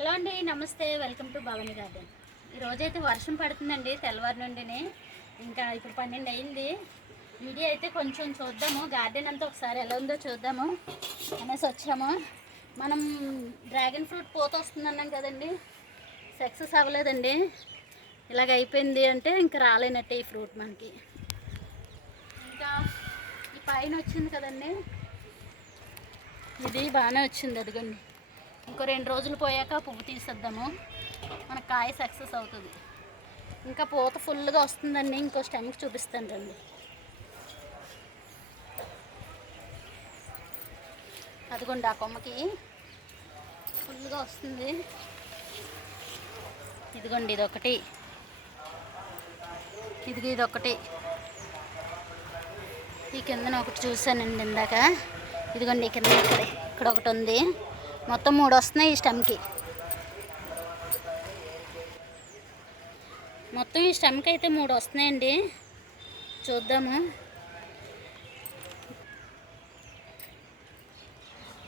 Hello అండి నమస్తే. Welcome to Bhavani garden. ఈరోజైతే వర్షం పడుతుందండి తెల్లవారు నుండిని. ఇంకా ఇప్పుడు పన్నెండు అయింది. వీడియో అయితే కొంచెం చూద్దాము. గార్డెన్ అంతా ఒకసారి ఎలా ఉందో చూద్దాము. అనేసి వచ్చాము. మనం డ్రాగన్ ఫ్రూట్ పోత వస్తుందన్నాం కదండి. సక్సెస్ అవ్వలేదండి. ఇలాగ అయిపోయింది అంటే ఇంకా రాలేనట్టే ఈ ఫ్రూట్ మనకి. ఇంకా ఈ పైన వచ్చింది కదండి. ఇది బాగానే వచ్చింది అదిగండి. ఇంకో రెండు రోజులు పోయాక పువ్వు తీసేద్దాము. మన కాయ సక్సెస్ అవుతుంది. ఇంకా పూత ఫుల్గా వస్తుందండి. ఇంకో స్టెమ్కి చూపిస్తాను రండి. అదిగోండి ఆ కొమ్మకి. ఫుల్గా వస్తుంది. ఇదిగోండి ఇది ఒకటి ఇదిగో ఇది ఒకటి ఈ కిందన ఒకటి చూసానండి ఇందాక. ఇదిగోండి ఈ కింద ఇక్కడ ఇక్కడ ఒకటి ఉంది. మొత్తం మూడు వస్తున్నాయి ఈ స్టెమ్కి. మొత్తం ఈ స్టెమ్కి అయితే మూడు వస్తున్నాయండి. చూద్దాము.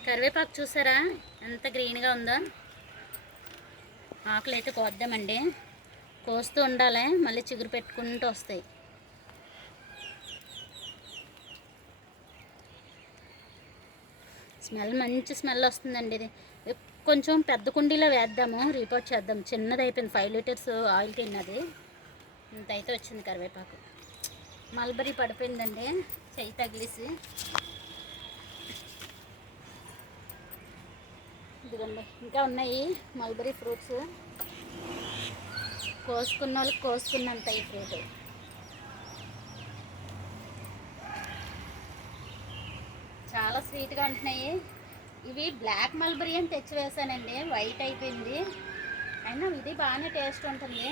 కరివేపాకు చూసారా? ఎంత గ్రీన్గా ఉందో. ఆకులు అయితే కోద్దామండి. కోస్తూ ఉండాలి. మళ్ళీ చిగురు పెట్టుకుంటూ వస్తాయి. స్మెల్ మంచి స్మెల్ వస్తుందండి ఇది. కొంచెం పెద్ద కుండీలో వేద్దాము రీపోర్ట్ చేద్దాం. చిన్నది అయిపోయింది ఫైవ్ లీటర్స్ ఆయిల్ తిన్నది ఇంత అయితే వచ్చింది కరివేపాకు. మల్బరీ పడిపోయిందండి చెయ్యి తగిలేసి. ఇదిగోండి ఇంకా ఉన్నాయి మల్బరీ ఫ్రూట్స్. కోసుకున్న వాళ్ళకి కోసుకున్నంత ఈ ఫ్రూట్ చాలా స్వీట్గా ఉంటున్నాయి. ఇవి బ్లాక్ మల్బరీ అని తెచ్చి వేసానండి. వైట్ అయిపోయింది. అయినా ఇది బాగానే టేస్ట్ ఉంటుంది.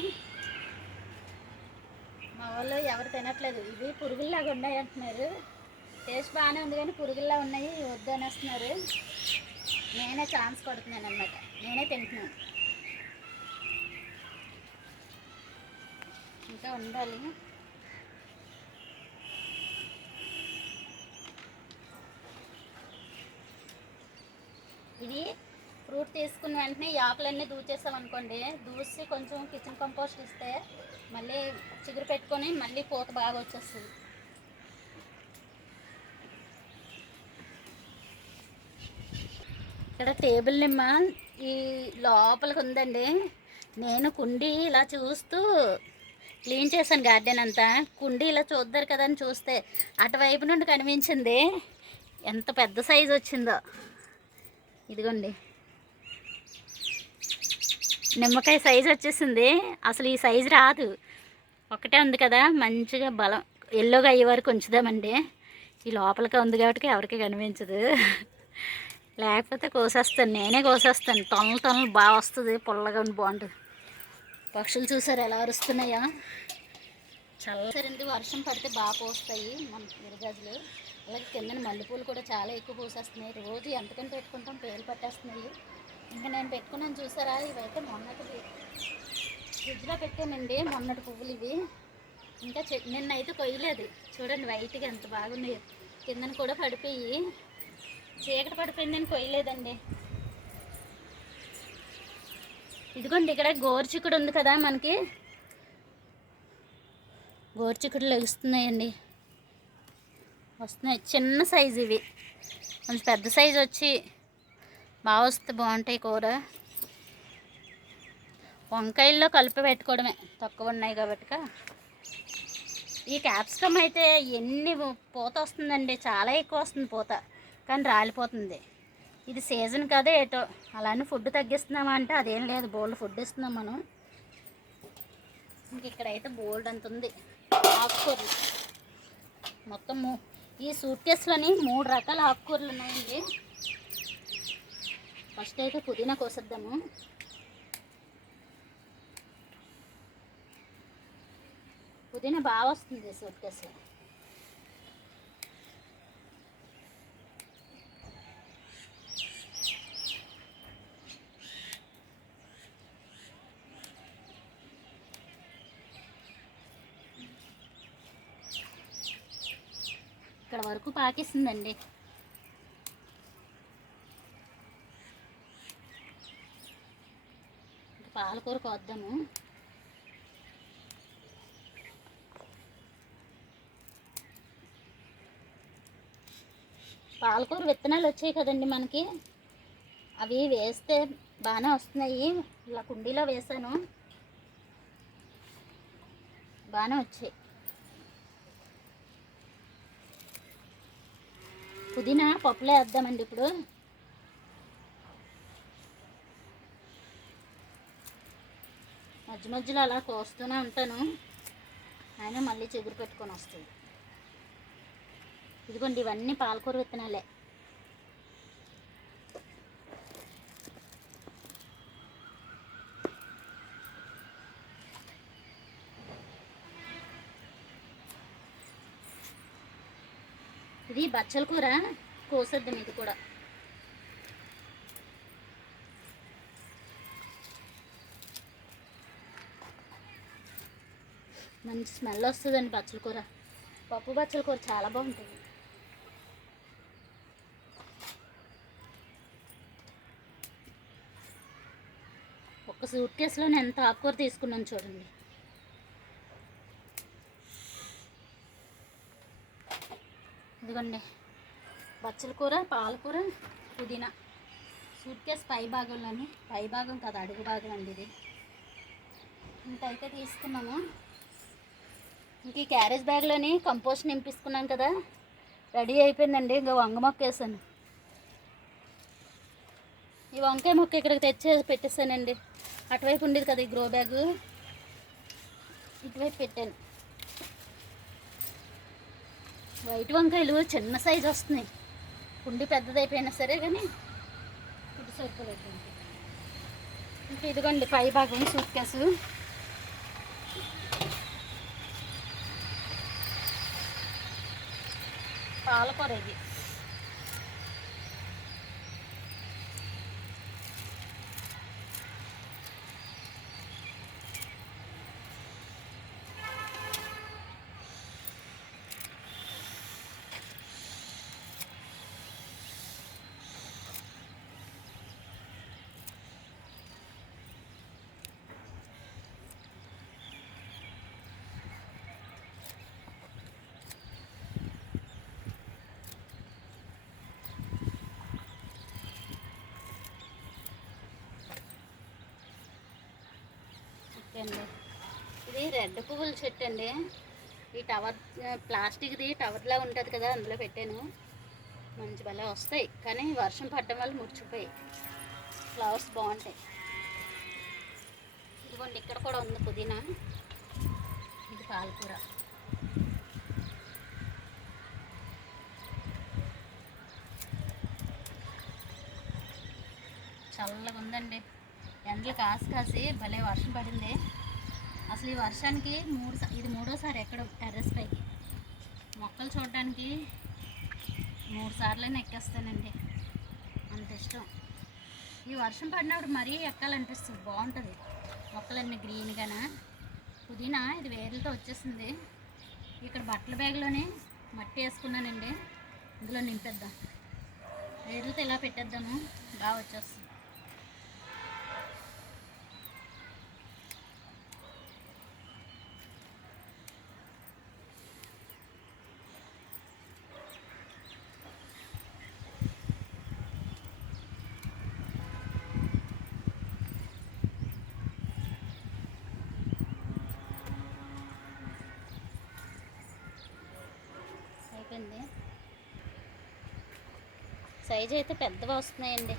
మా వాళ్ళు ఎవరు తినట్లేదు. ఇవి పురుగుల్లాగా ఉన్నాయి అంటున్నారు. టేస్ట్ బాగానే ఉంది కానీ పురుగుల్లా ఉన్నాయి. వద్దు అనేస్తున్నారు. నేనే ఛాన్స్ కొడుతున్నాను అనమాట నేనే తింటున్నాను. ఇంకా ఉండాలి. ఇది ఫ్రూట్ తీసుకున్న వెంటనే ఈ ఆకులన్నీ దూచేసాం అనుకోండి దూసి కొంచెం కిచెన్ కంపోస్ట్ ఇస్తే మళ్ళీ చిగురు పెట్టుకొని మళ్ళీ పూత బాగా వచ్చేస్తుంది. ఇక్కడ టేబుల్ నిమ్మ ఈ లోపలికి ఉందండి. నేను కుండీ ఇలా చూస్తూ క్లీన్ చేశాను గార్డెన్ అంతా. కుండీ ఇలా చూద్దరు కదా అని చూస్తే అటువైపు నుండి కనిపించింది. ఎంత పెద్ద సైజు వచ్చిందో. ఇదిగోండి. నిమ్మకాయ సైజు వచ్చేసింది. అసలు ఈ సైజు రాదు. ఒకటే ఉంది కదా మంచిగా బలం ఎల్లోగా అయ్యే వరకు ఉంచుదామండి. ఈ లోపలికి ఉంది కాబట్టి ఎవరికి కనిపించదు. లేకపోతే కోసేస్తాను నేనే కోసేస్తాను. తొనలు తొనలు బాగా వస్తుంది పుల్లగా ఉండి బాగుంటుంది. పక్షులు చూసారు ఎలా అరుస్తున్నాయో? చల్లసరింది వర్షం పడితే బాగా పోస్తాయి మన విరగాజులు అలాగే కింద మల్లెపూలు కూడా చాలా ఎక్కువ పూసేస్తున్నాయి. రోజు ఎంతకని పెట్టుకుంటాం పేలు పట్టేస్తున్నాయి. ఇంకా నేను పెట్టుకున్నాను చూసారా? ఇవైతే మొన్నటి ఫ్రిడ్జ్లో పెట్టానండి మొన్నటి పువ్వులు ఇవి. ఇంకా చె నిన్న అయితే కొయ్యలేదు. చూడండి వైట్గా ఎంత బాగున్నాయో. కిందన కూడా పడిపోయి. చీకటి పడిపోయిందని కొయ్యలేదండి. ఇదిగోండి ఇక్కడ గోరుచిక్కుడు ఉంది కదా మనకి. గోరుచిక్కుడు లెగుస్తున్నాయండి. వస్తున్నాయి. చిన్న సైజు ఇవి. కొంచెం పెద్ద సైజు వచ్చి బాగా వస్తే బాగుంటాయి కూర. వంకాయల్లో కలిపి పెట్టుకోవడమే. తక్కువ ఉన్నాయి కాబట్టి ఈ క్యాప్సికమ్ అయితే ఎన్ని పూత వస్తుందండి. చాలా ఎక్కువ వస్తుంది పూత. కానీ రాలిపోతుంది. ఇది సీజన్ కదా ఏటో. అలానే ఫుడ్ తగ్గిస్తున్నామా అంటే అదేం లేదు. బోల్డ్ ఫుడ్ ఇస్తున్నాం మనం. ఇంక ఇక్కడైతే బోల్డ్ అంత ఉంది. ఆకుకూరలు. మొత్తం ఈ సూట్ కేసులోని మూడు రకాల ఆకుకూరలు ఉన్నాయండి. ఫస్ట్ అయితే పుదీనా కోసేద్దాము. పుదీనా బాగా వస్తుంది సూట్ కేసులో. ఇక్కడ వరకు పాకిస్తుందండి పాలకూర కోద్దాము పాలకూర విత్తనాలు వచ్చాయి కదండి మనకి. అవి వేస్తే బాగానే వస్తున్నాయి. ఇలా కుండీలో వేసాను. బాగానే వచ్చాయి. పుదీనా పప్పులో వేద్దామండి ఇప్పుడు. మధ్య మధ్యలో అలా కోస్తూనే ఉంటాను. ఆయన మళ్ళీ చిగురు పెట్టుకొని వస్తుంది. ఇదిగోండి ఇవన్నీ పాలకూర విత్తనాలే. బచ్చల కూర కోసేద్దాం ఇది కూడా. మంచి స్మెల్ వస్తుందండి బచ్చల కూర. పప్పు బచ్చల కూర చాలా బాగుంటుంది. ఒక సూట్ కేసులో నేను ఎంత ఆకుకూర తీసుకున్నాను చూడండి. ఇదిగోండి. బచ్చల కూర పాలకూర పుదీనా. సూట్ కేసు పై భాగంలోని పై భాగం కాదు అడుగు భాగం అండి ఇది. ఇంతైతే తీసుకున్నాము. ఇంక ఈ క్యారేజ్ బ్యాగ్లోని కంపోస్ట్ నింపిస్తున్నాను కదా. రెడీ అయిపోయిందండి ఇంకా వంగ మొక్క వేసాను. ఈ వంకాయ మొక్క ఇక్కడికి తెచ్చే పెట్టేసానండి. అటువైపు ఉండేది కదా ఈ గ్రో బ్యాగ్. ఇటువైపు పెట్టాను. వైట్ వంకాయలు చిన్న సైజు వస్తున్నాయి. కుండి పెద్దదైపోయినా సరే కానీ సరుకులు సరిపోలేదు ఇంకా ఇదిగోండి పై భాగం సూట్ కేసు పాలకూర ఇది. అండి ఇది రెడ్ పువ్వుల చెట్టు అండి ఈ టవర్ ప్లాస్టిక్ది టవర్లా ఉంటుంది కదా అందులో పెట్టాను. మంచి భలే వస్తాయి. కానీ వర్షం పడడం వల్ల ముడిచిపోయి ఫ్లవర్స్ బాగుంటాయి. ఇదిగోండి ఇక్కడ కూడా ఉంది పుదీనా. ఇది పాలకూర. చల్లగా ఉందండి. ఎండలు కాసి కాసి భలే వర్షం పడింది. అసలు ఈ వర్షానికి మూడు ఇది మూడోసారి ఎక్కడ టెర్రస్ పైకి. మొక్కలు చూడడానికి మూడు సార్లైనా ఎక్కేస్తానండి. అంత ఇష్టం. ఈ వర్షం పడినప్పుడు మరీ ఎక్కాలనిపిస్తుంది బాగుంటుంది. మొక్కలన్నీ గ్రీన్గా పుదీనా ఇది వేర్లతో వచ్చేసింది. ఇక్కడ బట్టల బ్యాగ్లోనే మట్టి వేసుకున్నానండి. ఇందులో నింపేద్దాం. వేర్లతో ఇలా పెట్టేద్దాము. బాగా వచ్చేస్తుంది అయిపోయింది సైజ్ అయితే పెద్దగా వస్తున్నాయండి.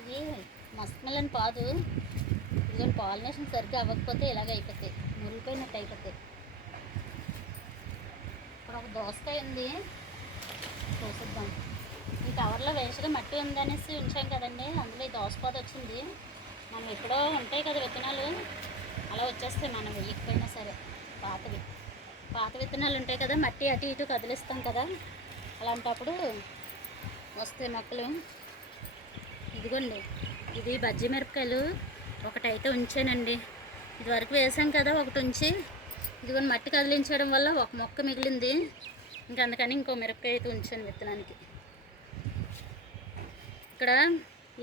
ఇది మస్క్ పాదు. ఇదిగోండి పాలినేషన్ సరిగ్గా అవ్వకపోతే ఇలాగ అయిపోతాయి. మురిగిపోయినట్టు అయిపోతాయి. ఇక్కడ ఒక దోసకాయ ఉంది. చూసిద్దాం. ఈ కవర్లో వేసగా మట్టి ఉందనేసి ఉంచాం కదండి. అందులో ఈ దోసపాత వచ్చింది. మనం ఎప్పుడో ఉంటాయి కదా విత్తనాలు. అలా వచ్చేస్తాయి మనం వెళ్ళకపోయినా సరే. పాతవి పాత విత్తనాలు ఉంటాయి కదా మట్టి అటు ఇటు కదిలిస్తాం కదా. అలాంటప్పుడు వస్తాయి మొక్కలు. ఇదిగోండి ఇది బజ్జి మిరపకాయలు. ఒకటైతే ఉంచానండి. ఇది వరకు వేసాం కదా ఒకటి ఉంచి ఇదిగోండి మట్టి కదిలించడం వల్ల ఒక మొక్క మిగిలింది. ఇంకా అందుకని ఇంకో మిరపకాయ అయితే ఉంచాను విత్తనానికి. ఇక్కడ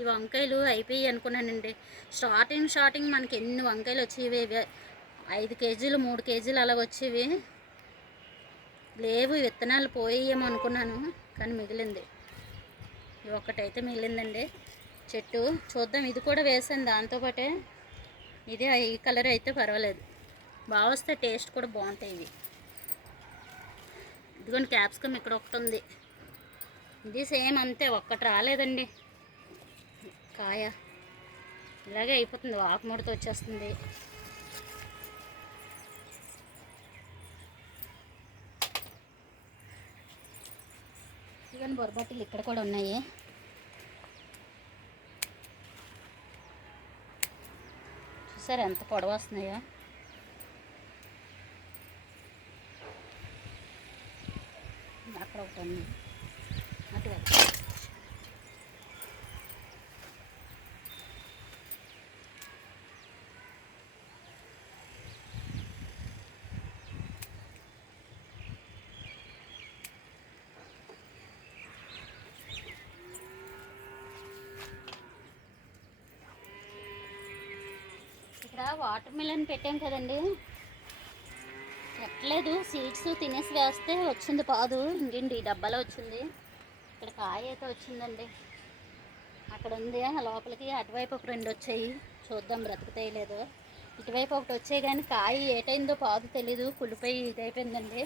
ఈ వంకాయలు అయిపోయి అనుకున్నానండి. స్టార్టింగ్ స్టార్టింగ్ మనకి ఎన్ని వంకాయలు వచ్చేవి ఐదు కేజీలు మూడు కేజీలు అలా వచ్చేవి. లేవు విత్తనాలు పోయేమో అనుకున్నాను కానీ మిగిలింది. ఒకటైతే మిగిలిందండి. చెట్టు చూద్దాం ఇది కూడా వేసాను దాంతోపాటే ఇది ఈ కలర్ అయితే పర్వాలేదు. బాగా వస్తే టేస్ట్ కూడా బాగుంటాయి ఇవి. ఇదిగోండి క్యాప్సికమ్ ఇక్కడ ఒకటి ఉంది. ఇది సేమ్ అంతే ఒక్కటి రాలేదండి. కాయ. ఇలాగే అయిపోతుంది ఆకుముడత వచ్చేస్తుంది. ఇవన్నీ బొరబాటిలు ఇక్కడ కూడా ఉన్నాయి. చూసారు ఎంత పొడవు వస్తున్నాయో? అక్కడ ఒకటి ఉంది అటు వెళ్తా. ఇక్కడ వాటర్ మిలన్ పెట్టాం కదండి. పెట్టలేదు సీడ్స్ తినేసి వేస్తే వచ్చింది పాదు. ఇంకేంటి డబ్బాలో వచ్చింది. ఇక్కడ కాయ అయితే వచ్చిందండి. అక్కడ ఉంది లోపలికి అటువైపు ఒక రెండు వచ్చాయి. చూద్దాం బ్రతుకుతాయి లేదో. ఇటువైపు ఒకటి వచ్చాయి కానీ కాయ ఏటైందో పాదు తెలీదు. కుళ్ళిపోయి ఇదైపోయిందండి.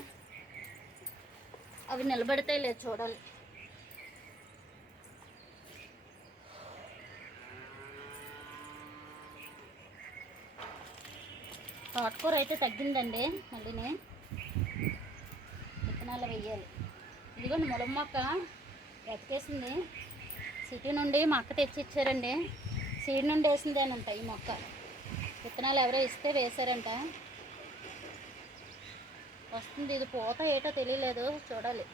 అవి నిలబడతాయి లేదు చూడాలి. తోటకూర అయితే తగ్గిందండి మళ్ళీనే విత్తనాలు వెయ్యాలి ఇదిగోండి ములం మొక్క ఎతికేసింది సిటీ నుండి మా అక్క తెచ్చి ఇచ్చారండి సీడ్ నుండి వేసిందేనంట ఈ మొక్క. విత్తనాలు ఎవరో ఇస్తే వేశారంట. వస్తుంది ఇది పూత ఏటో తెలియలేదు చూడాలి.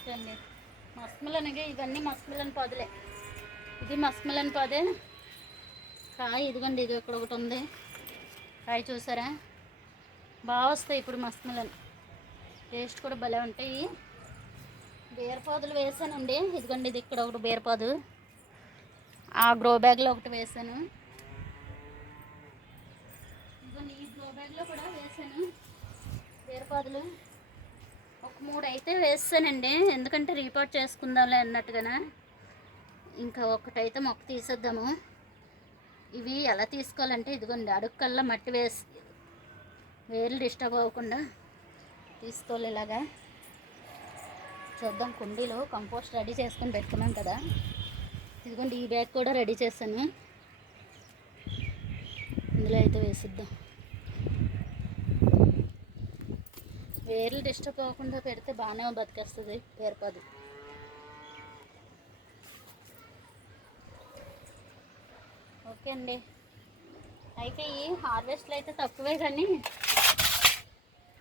చూడండి మస్మిలనగా ఇవన్నీ మస్మిలని పొదలే. ఇది మస్మలని పొదే. కాయ ఇదిగోండి ఇది ఇక్కడ ఒకటి ఉంది. కాయ చూసారా? బాగా వస్తాయి ఇప్పుడు మస్తములని టేస్ట్ కూడా భలే ఉంటాయి. బీరపాదులు వేసానండి. ఇదిగోండి ఇది ఇక్కడ ఒకటి బీరపాదు. ఆ గ్రో బ్యాగ్లో ఒకటి వేసాను. ఇదిగోండి ఈ గ్రో బ్యాగ్లో కూడా వేసాను బీరపాదులు. ఒక మూడు అయితే వేసానండి ఎందుకంటే రీపోర్ట్ చేసుకుందాంలే అన్నట్టుగానే. ఇంకా ఒకటైతే మొక్క తీసేద్దాము. ఇవి ఎలా తీసుకోవాలంటే ఇదిగోండి అడుక్కల్లా మట్టి వేసి వేర్లు డిస్టర్బ్ అవ్వకుండా తీసుకోవాలి ఇలాగా. చూద్దాం కుండీలో కంపోస్ట్ రెడీ చేసుకొని పెట్టుకున్నాం కదా. ఇదిగోండి ఈ బ్యాగ్ కూడా రెడీ చేశాను. ఇందులో అయితే వేసిద్దాం. వేర్లు డిస్టర్బ్ అవ్వకుండా పెడితే బాగానే బతికేస్తుంది పేరుపది. ఓకే అండి. అయిపోయి హార్వెస్ట్లు అయితే తక్కువే కానీ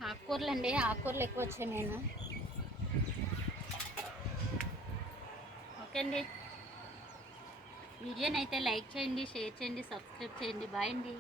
ఆకుకూరలు అండి ఆకుకూరలు ఎక్కువ వచ్చాయి నేను. ఓకే అండి. వీడియోని అయితే లైక్ చేయండి షేర్ చేయండి సబ్స్క్రైబ్ చేయండి. బాయ్ అండి.